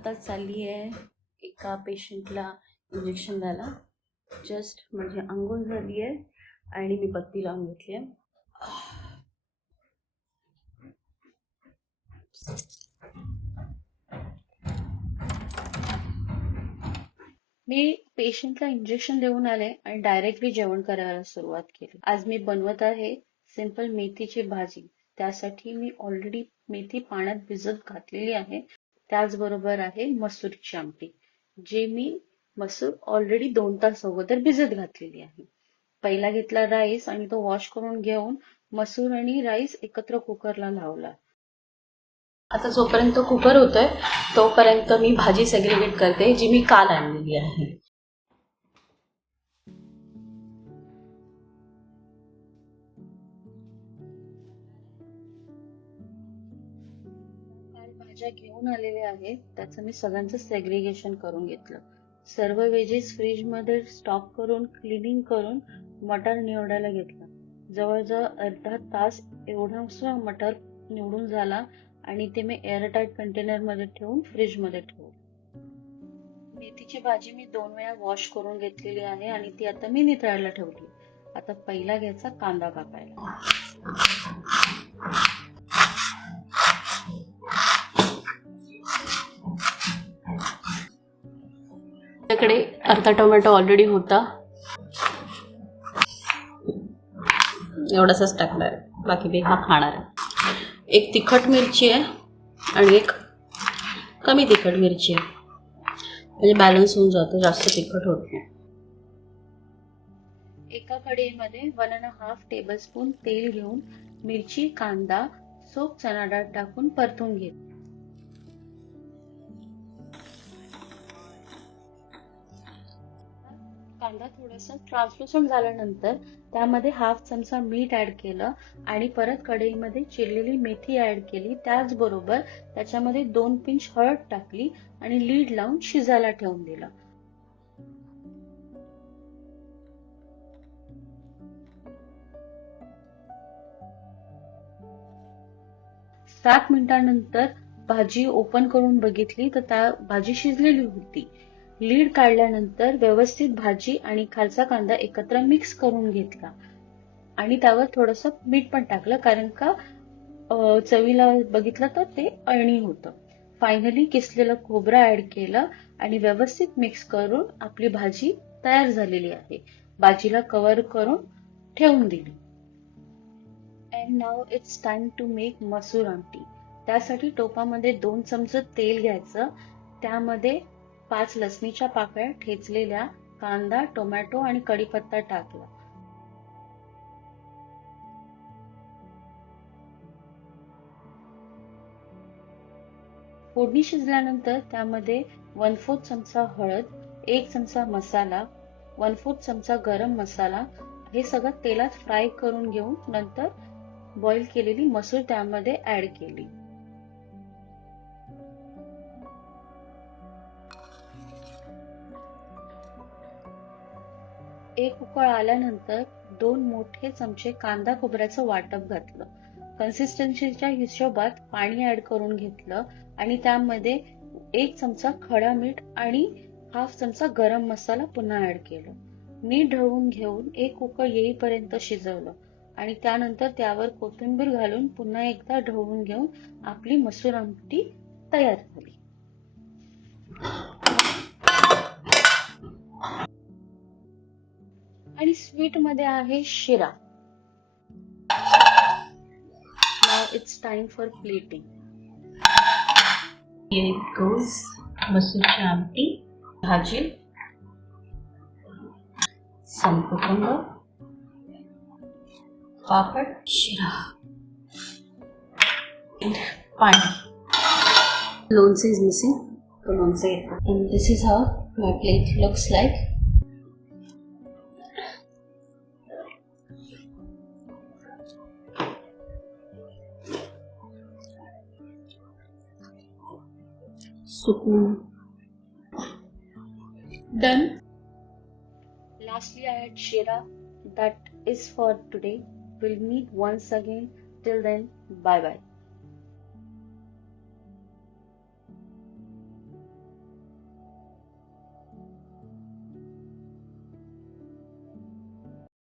आता चालली आहे एका पेशंटला इंजेक्शन द्यायला. जस्ट म्हणजे अंघोळ झाली आहे आणि मी बत्ती लावून घेतली आहे. मी पेशंटला इंजेक्शन देऊन आले आणि डायरेक्टली जेवण करायला सुरुवात केली. आज मी बनवत आहे सिंपल मेथीची भाजी. त्यासाठी मी ऑलरेडी मेथी पाण्यात भिजत घातलेली आहे. त्याचबरोबर आहे मसूरची आमटी, जे मी मसूर ऑलरेडी 2 तास अगोदर भिजत घातलेली आहे. पहिला घेतला राईस आणि तो वॉश करून घेऊन मसूर आणि राईस एकत्र कुकरला लावला. आता जोपर्यंत कुकर होतोय तोपर्यंत मी भाजी सेग्रिगेट करते, जी मी काल आणलेली आहे. काल भाज्या घेऊन आलेल्या आहेत, त्याचं मी सगळ्यांचं सेग्रिगेशन करून घेतलं. सर्व वेजेस फ्रीज मध्ये स्टॉक करून क्लिनिंग करून मटर निवडायला घेतला. जवळजवळ अर्धा तास एवढा मटर निवडून झाला आणि ते मी एअरटाईट कंटेनर मध्ये ठेवून फ्रीज मध्ये ठेवलं. मेथीची भाजी मी 2 वेळा वॉश करून घेतलेली आहे आणि ती आता मी नितळायला ठेवली. आता पहिला घ्यायचा कांदा कापायला. आपल्याकडे अर्धा टोमॅटो ऑलरेडी होता, एवढाच टाकणार आहे, बाकी मी हा खाणार आहे. एक तिखट मिरची आहे आणि एक कमी तिखट मिरची आहे, म्हणजे बॅलन्स होऊन जातं, जास्त तिखट होत नाही. एका कढईमध्ये 1.5 टेबलस्पून तेल घेऊन मिरची, कांदा, सोप चणा डाळ टाकून परतून घे. कांदा थोडासा ट्रान्सलुसंट झाल्यानंतर त्यामध्ये 1/2 चमचा मीठ ऍड केलं आणि परत कढईमध्ये चिरलेली मेथी ऍड केली. त्याचबरोबर त्याच्यामध्ये 2 पिंच हळद टाकली आणि लीड लावून शिजायला ठेवून दिलं. सात मिनिटांनंतर भाजी ओपन करून बघितली तर त्या भाजी शिजलेली होती. लीड काढल्यानंतर व्यवस्थित भाजी आणि खालचा कांदा एकत्र मिक्स करून घेतला आणि त्यावर थोडंसं मीठ पण टाकलं, कारण का चवीला बघितलं तर ते अळणी होतं. फायनली किसलेलं खोबरं ऍड केलं आणि व्यवस्थित मिक्स करून आपली भाजी तयार झालेली आहे. भाजीला कव्हर करून ठेवून दिली. And now it's time to make masoor amti. त्यासाठी टोपामध्ये 2 चमचे तेल घ्यायचं, त्यामध्ये 5 लसणीच्या पाकळ्या ठेचलेल्या, कांदा, टोमॅटो आणि कढीपत्ता टाकला. फोडणी शिजल्यानंतर त्यामध्ये 1/4 चमचा हळद, 1 चमचा मसाला, 1/4 चमचा गरम मसाला हे सगळं तेलात फ्राय करून घेऊन नंतर बॉईल केलेली मसूर त्यामध्ये ऍड केली. एक उकळ आल्यानंतर 2 मोठे चमचे कांदा खोबऱ्याचं वाटप घातलं. कन्सिस्टन्सीच्या हिशोबात पाणी ऍड करून घेतलं आणि त्यामध्ये 1 चमचा खडा मीठ आणि 1/2 चमचा गरम मसाला पुन्हा ऍड केलं. मीठ ढवळून घेऊन एक उकळ येईपर्यंत शिजवलं आणि त्यानंतर त्यावर कोथिंबीर घालून पुन्हा एकदा ढवळून घेऊन आपली मसूर आमटी तयार झाली. आणि स्वीट मध्ये आहे शिरा. नाव it's time for plating. Here it goes. मसूरची आमटी, भाजी, some cucumber, पापड, शिरा, पाणी. लोणचे is missing. तो लोणचे येतो. And this is how my plate looks like. Sukoon. Done. Lastly, I had shira. That is for today. We'll meet once again. Till then, bye bye.